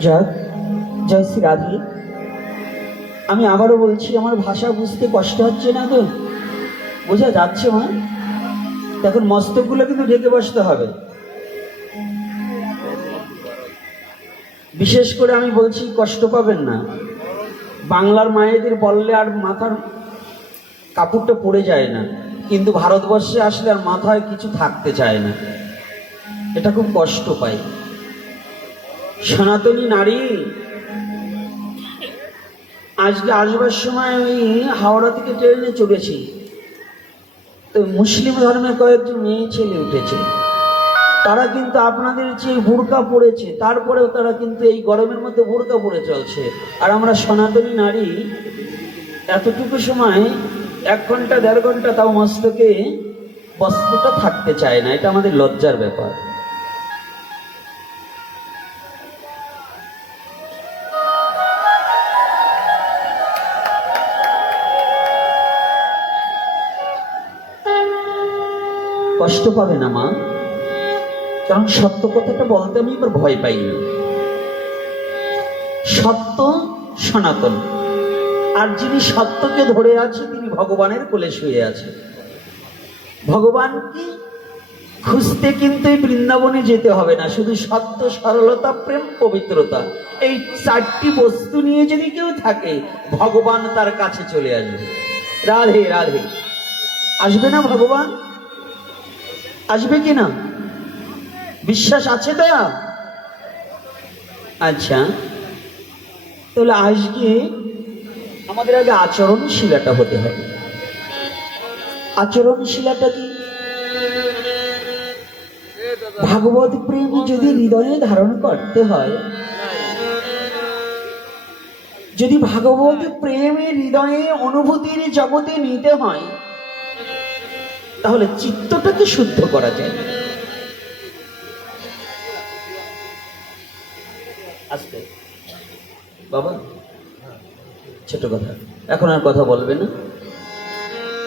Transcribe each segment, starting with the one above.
জয় জয় শ্রী রাধে। আমি আবারও বলছি, আমার ভাষা বুঝতে কষ্ট হচ্ছে না তো? বোঝা যাচ্ছে মা? এখন মস্তকগুলো কিন্তু ঢেকে বসতে হবে। বিশেষ করে আমি বলছি, কষ্ট পাবেন না। বাংলার মায়েদের বললে আর মাথার কাপড়টা পড়ে যায় না। কিন্তু ভারতবর্ষে আসলে আর মাথায় কিছু থাকতে চায় না। এটা খুব কষ্ট পাই সনাতনী নারী। আজকে আসবার সময় ওই হাওড়া থেকে ট্রেনে চড়েছি। তো মুসলিম ধর্মের কয়েকজন মেয়ে ছেলে উঠেছে। তারা কিন্তু আপনাদের যে বোরকা পড়েছে তারপরেও তারা কিন্তু এই গরমের মধ্যে বোরকা পরে চলছে। আর আমরা সনাতনী নারী, এতটুকু সময়, এক ঘণ্টা, দেড় ঘণ্টা তাও মস্তকে বস্ত্রটা থাকতে চায় না, এটা আমাদের লজ্জার ব্যাপার। কষ্ট পাবে না, মা। কারণ সত্য কথাটা বলতে আমি এবার ভয় পাই না। সত্য সনাতন। আর যিনি সত্যকে ধরে আছে, তিনি ভগবানের কোলে শুয়ে আছে। ভগবানকে খুঁজতে কিন্তু এই বৃন্দাবনে যেতে হবে না। শুধু সত্য, সরলতা, প্রেম, পবিত্রতা, এই চারটি বস্তু নিয়ে যদি কেউ থাকে, ভগবান তার কাছে চলে আসবে। রাধে রাধে। আসবে না ভগবান? আসবে কি না বিশ্বাস আছে তো? আচ্ছা। তাহলে আজকে আমাদের আগে আচরণশীলাটা হতে হবে। আচরণশীলাটা কি? ভাগবত প্রেম যদি হৃদয়ে ধারণ করতে হয়, যদি ভাগবত প্রেমে হৃদয়ে অনুভূতির জগতে নিতে হয় তাহলে চিত্তটাকে শুদ্ধ করা যায়। আস্তে বাবা, ছোট কথা, এখন আর কথা বলবে না।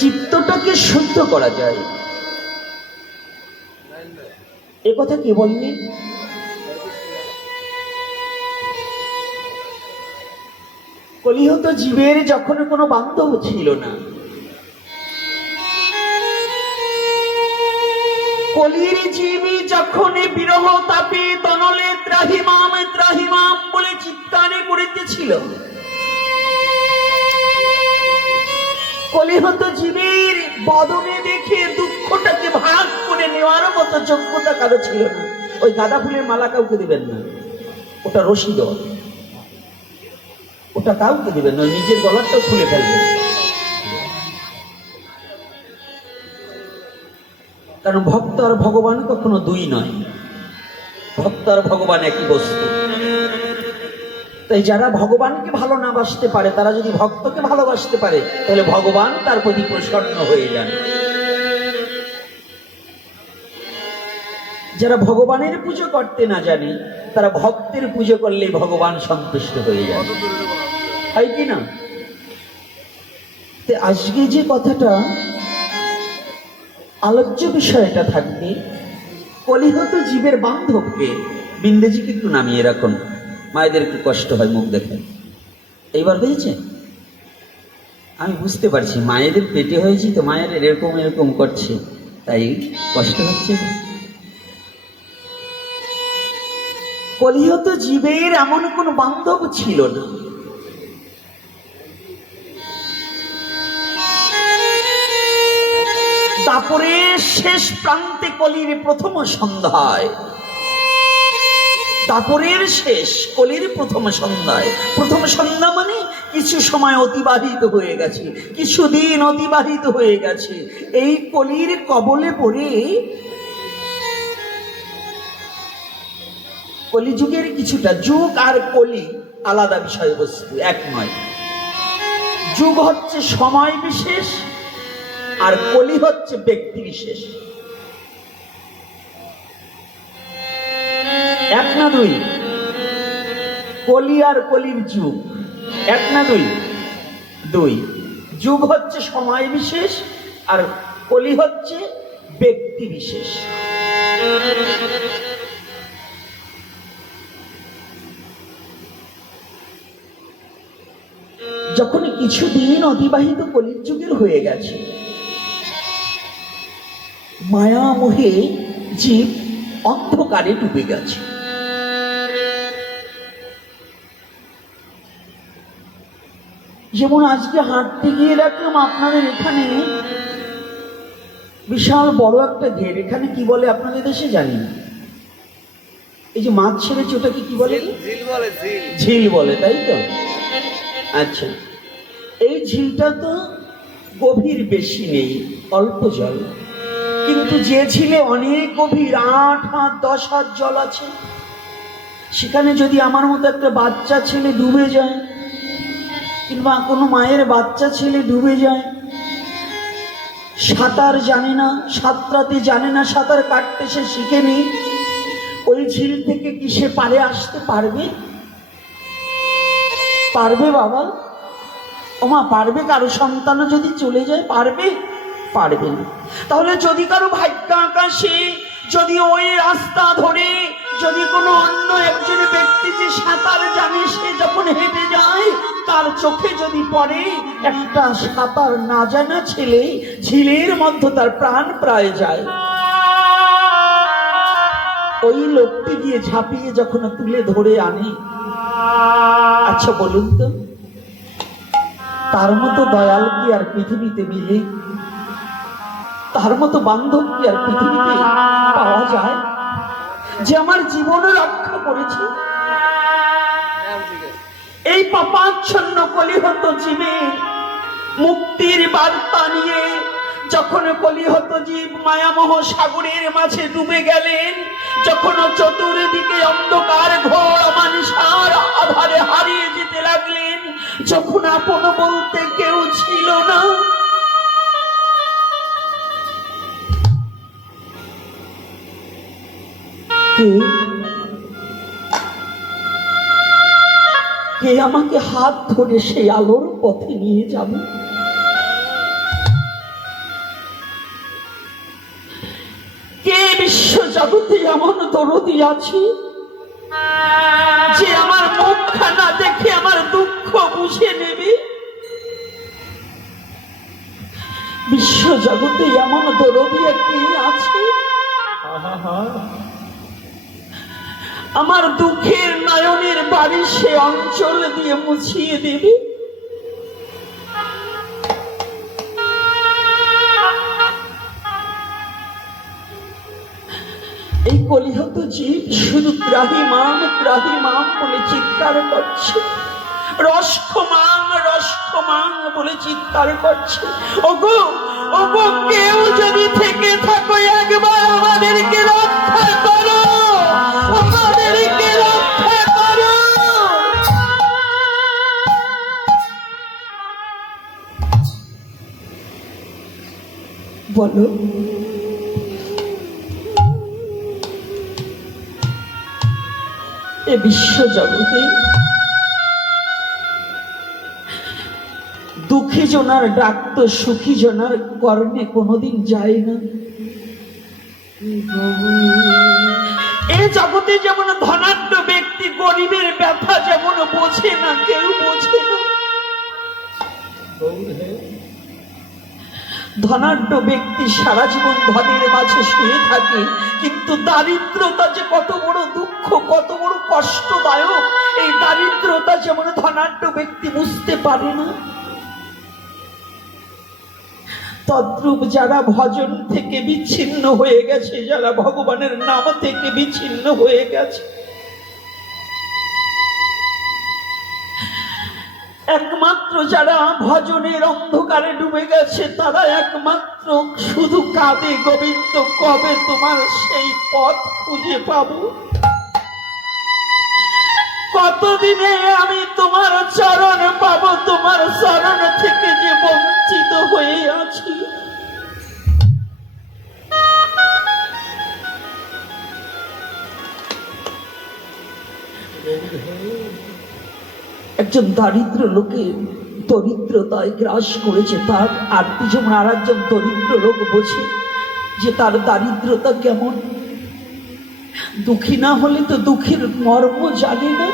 চিত্তটাকে শুদ্ধ করা যায়। এ কথা কে বললেন কলিহত জীবের যখন কোনো বান্ধব ছিল না কলির জীবী যখন বিরহ তাপে তনলে ত্রাহিমাম ত্রাহিমাম বলে করিতেছিল। কলিহত জীবের বদনে দেখে দুঃখটাকে ভাগ করে নেওয়ার মতো যোগ্যতা কারও ছিল না। ওই গাঁদা ফুলের মালা কাউকে দিবেন না। ওটা রশি ওটা কাউকে দিবেন না নিজের গলাটাও খুলে ফেলবেন। কারণ ভক্ত আর ভগবান কখনো দুই নয়। ভক্ত আর ভগবান একই বস্তু। তাই যারা ভগবানকে ভালো না বাসতে পারে, তারা যদি ভক্তকে ভালোবাসতে পারে, তাহলে ভগবান তার প্রতি প্রসন্ন হয়ে যান। যারা ভগবানের পুজো করতে না জানে, তারা ভক্তের পুজো করলে ভগবান সন্তুষ্ট হয়ে যায় হয় কি না? আজকে যে কথাটা আলোচ্য বিষয়টা থাকবে, কলিহত জীবের বান্ধবকে বিন্দেজিকে একটু নামিয়ে রাখুন। মায়েদের একটু কষ্ট হয়, মুখ দেখে এইবার হয়েছে? আমি বুঝতে পারছি, মায়েদের পেটে হয়েছি তো মায়ের এরকম এরকম করছে, তাই কষ্ট হচ্ছে কলিহত জীবের এমন কোন বান্ধব ছিল না। তারপরে শেষ প্রান্তে কলির প্রথম সন্ধ্যায়। তারপরের শেষ কলির প্রথম সন্ধ্যায়। প্রথম সন্ধ্যা মানে কিছু সময় অতিবাহিত হয়ে গেছে কিছুদিন অতিবাহিত হয়ে গেছে। এই কলির কবলে পড়ে কলিযুগের কিছুটা যুগ আর কলি আলাদা বিষয়বস্তু, এক নয়। যুগ হচ্ছে সময় বিশেষ আর কলি হচ্ছে ব্যক্তি বিশেষ। এক না দুই। কলি আর কলির যুগ। এক না দুই। দুই। যুগ হচ্ছে সময় বিশেষ আর কলি হচ্ছে ব্যক্তি বিশেষ। যখন কিছুদিন অতিবাহিত কলির যুগের হয়ে গেছে মায়ামোহে জীব অন্ধকারে ডুবে গেছে। যেমন আজকে হাঁটতে গিয়ে দেখলাম আপনাদের এখানে বিশাল বড় একটা ঘের এখানে কি বলে আপনাদের দেশে জানি না। এই যে মাছ ছেড়েছে ওটাকে কি বলে? ঝিল বলে ঝিল। ঝিল বলে তাই তো? আচ্ছা। এই ঝিলটা তো গভীর বেশি নেই অল্প জল। কিন্তু যে ঝিলে অনেক গভীর, আট হাত, দশ হাত জল আছে, সেখানে যদি আমার মতো একটা বাচ্চা ছেলে ডুবে যায়, কিংবা কোনো মায়ের বাচ্চা ছেলে ডুবে যায়, সাঁতার জানে না, সাঁতরাতে জানে না, সাঁতার কাটতে সে শিখেনি ওই ঝিল থেকে কি সে পারে আসতে পারবে? পারবে বাবা? ওমা, পারবে? কারও সন্তানও যদি চলে যায়, পারবে? পারবে না তাহলে যদি কারও ভাগ্য আকাশে যদি ওই রাস্তা ধরে যদি কোনো অন্য একজন ব্যক্তি যে সাঁতার জানে, সে যখন হেঁটে যায়, তার চোখে যদি পড়ে একটা সাঁতার না জানা ছেলে, ঝিলের মধ্যে তার প্রাণ প্রায় যায়। ওই লোকটি গিয়ে ঝাঁপিয়ে যখন তুলে ধরে আনে। আচ্ছা বলুন তো, তার মতো দয়াল কি আর পৃথিবীতে মিলে? তার মতো বান্ধব কি আর পৃথিবীতে পাওয়া যায়? যে আমার জীবন রক্ষা করেছে। এই পাপাচ্ছন্ন কলিহত জীবে মুক্তির বার্তা নিয়ে যখন কলিহত জীব মায়ামহ সাগরের মাঝে ডুবে গেলেন, যখন চতুর্দিকে অন্ধকার ঘোর অমানিসার আধারে হারিয়ে যেতে লাগলেন, যখন আপন বলতে কেউ ছিল না কে? কে আমাকে হাত ধরে সেই আলোর পথে নিয়ে যাবে? কে বিশ্ব জগতে এমন দরদি আছে যে আমার মুখখানা দেখে আমার দুঃখ বুঝে নেবে? বিশ্ব জগতে এমন দরদি কে আছে? আমার দুঃখের নয়নের বাড়ি সে অঞ্চল দিয়ে মুছিয়ে দেবে। এই কলিহত জীব শুধু ত্রাহি মাম ত্রাহি মাম বলে চিৎকার করছে। রসকমাং রসকমাং বলে চিৎকার করছে। ওগো ওগো, কেউ যদি থেকে থাকো একবার। বলো এ বিশ্ব জগতে দুঃখী জনার ডাক তো সুখী জনার কর্ণে কোনোদিন যায় না। এ জগতে যেমন ধনাঢ্য ব্যক্তি গরিবের ব্যথা যেমন বোঝে না কেউ বোঝে না। ধনাঢ্য ব্যক্তি সারা জীবন ধনের মাঝে শুয়ে থাকে, কিন্তু দারিদ্রতা যে কত বড় দুঃখ, কত বড় কষ্টদায়ক, এই দারিদ্রতা যেমন ধনাঢ্য ব্যক্তি বুঝতে পারে না। তদ্রূপ যারা ভজন থেকে বিচ্ছিন্ন হয়ে গেছে, যারা ভগবানের নাম থেকে বিচ্ছিন্ন হয়ে গেছে একমাত্র যারা ভজনের অন্ধকারে ডুবে গেছে, তারা একমাত্র শুধু কাঁদে, গোবিন্দ, কবে তোমার সেই পথ খুঁজে পাবো? কতদিনে আমি তোমার চরণ পাব? তোমার চরণ থেকে যে বঞ্চিত হয়ে আছি। একজন দারিদ্র লোকের দরিদ্রতায় গ্রাস করেছে তার আর যেমন আর একজন দরিদ্র লোক বোঝে যে তার দারিদ্রতা কেমন। দুঃখী না হলে তো দুঃখের মর্ম জানে না।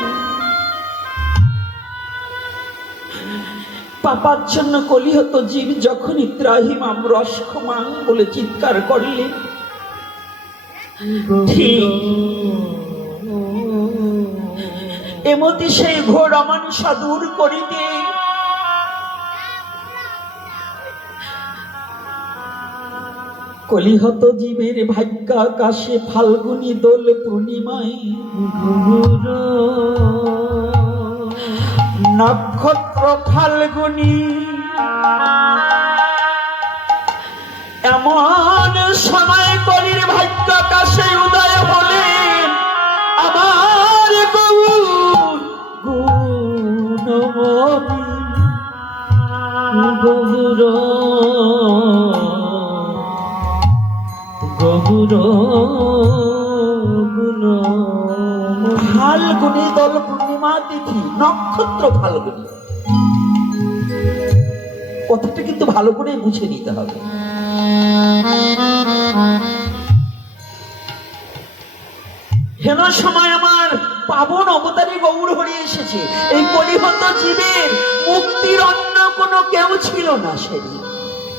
পাপাচ্ছন্ন কলিহত জীব যখনই ত্রাহিমাম রসকমাং বলে চিৎকার করলে ঠিক এমতি সেই ঘোর অমানুষা দূর করিতে। কলিহত জীবের ভাগ্য আকাশে ফাল্গুনি দোল পূর্ণিমায় নক্ষত্র ফাল্গুনি। এমন সময় গৌর গৌর ফাল্গুনি দল পূর্ণিমা তিথি, নক্ষত্র ফাল্গুনি। কথাটা কিন্তু ভালো করে বুঝে নিতে হবে। হেন সময় আমার পাবন অবতারে গৌর হরি এসেছে। এই কলিহত জীবের মুক্তির অন্য কোনো কেউ ছিল না সেদিন।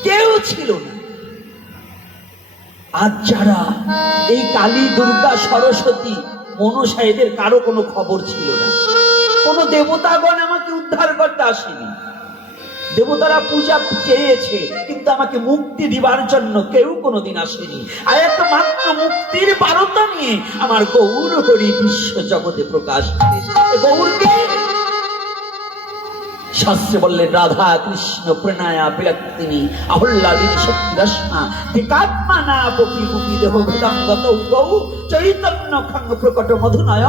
কেউ ছিল না। আজ যারা এই কালী, দুর্গা, সরস্বতী মনসা কারও কোনো খবর ছিল না। কোনো দেবতাগণ আমাকে উদ্ধার করতে আসেনি। দেবতারা পূজা চেয়েছে, কিন্তু আমাকে মুক্তি দিবার জন্য কেউ কোনোদিন আসেনি। আর একমাত্র মুক্তির বারতা নিয়ে আমার গৌর হরি বিশ্ব জগতে প্রকাশ গৌরকে শাস্ত্রে বললেন, রাধা কৃষ্ণ প্রণয়া বিরক্তিনী আহল্লাদিনী শক্তি রশ্মা না পপি পুপি দেহ ভৃতাঙ্গত গৌ, চৈতন্য প্রকট মধুনয়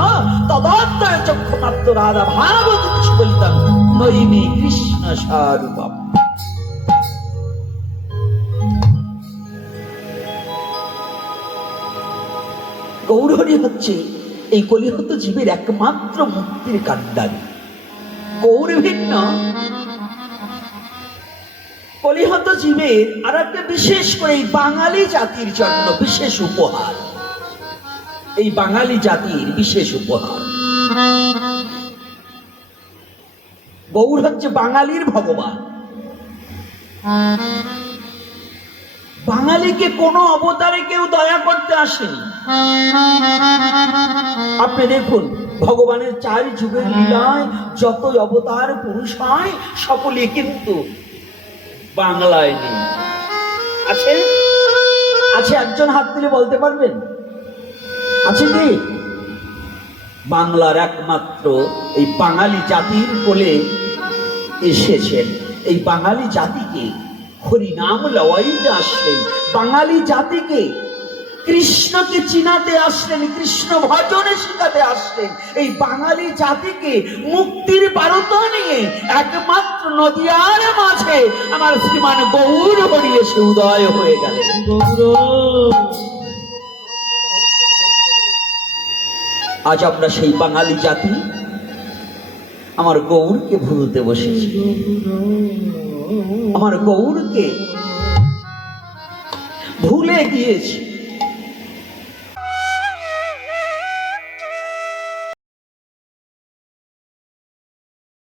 তদত্তয় চক্ষু মাত্র রাধা বলিতাম। নইমে কৃষ্ণ স্বরূপম গৌরহরি হচ্ছে এই কলিহত জীবের একমাত্র মুক্তির কান্ডারি গৌর ভিন্ন কলিহত জীবের আর একটা বিশেষ করে এই বাঙালি জাতির জন্য বিশেষ উপহার। এই বাঙালি জাতির বিশেষ উপহার। গৌর হচ্ছে বাঙালির ভগবান। বাঙালিকে কোনো অবতারে কেউ দয়া করতে আসেনি। আপনি দেখুন ভগবানের চার যুগের লীলায় যত অবতার পুরুষ হয় সকলে কিন্তু বাংলায় নেই। আছে? আছে একজন হাত তুলে বলতে পারবেন? আছে কি? বাংলার একমাত্র এই বাঙালি জাতির কোলে এসেছেন এই বাঙালি জাতিকে হরিনাম লওয়াইতে আসলেন। বাঙালি জাতিকে কৃষ্ণকে চিনাতে আসলেন, কৃষ্ণ ভজনে শিখাতে আসলেন। এই বাঙালি জাতিকে মুক্তির বারতা নিয়ে একমাত্র নদিয়ার মাঝে আমার শ্রীমান গৌর হরি এসে উদয় হয়ে গেলেন। আজ আমরা সেই বাঙালি জাতি আমার গৌরকে ভুলতে বসেছি। আমার গৌরকে ভুলে গিয়েছি।